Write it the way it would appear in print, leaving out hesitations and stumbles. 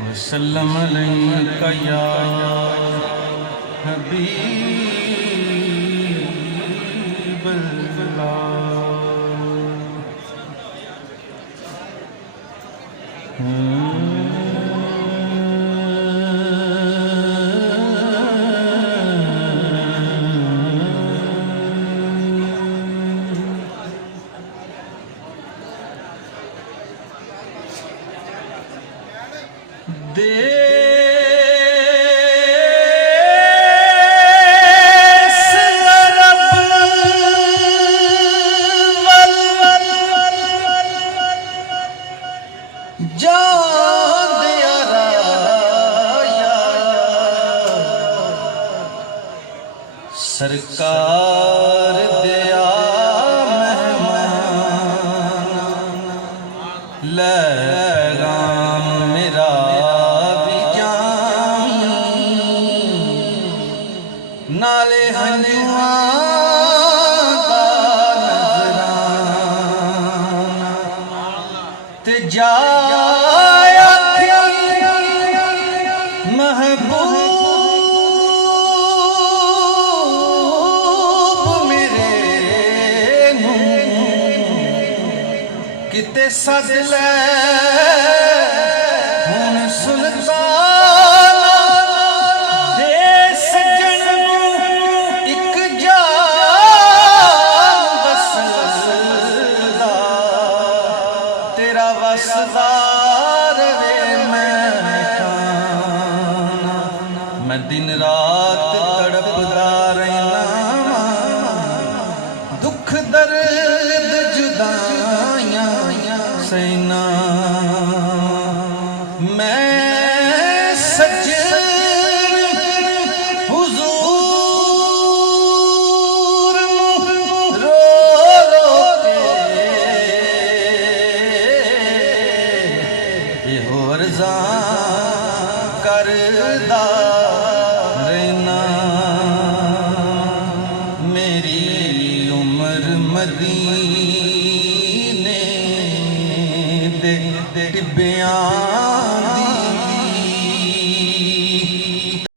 वसल्लम अलैका या हबीबल्लाह। सरकार दिया मेहमान पैगाम मेरा भी जामी नाले हंजुआं दा नज़राना ते जाया महबूब किते सद लै हुण सुल्तान दे सजन एक जान बसदा तेरा वसदार वे मैं दिन रात तड़पदा रहना दुख दर्द जुदाइयां सैना मैं सज्जन हुजूर रो रो के हो रज़ा करदा रहना मेरी उम्र मदीने दे टिब्बियां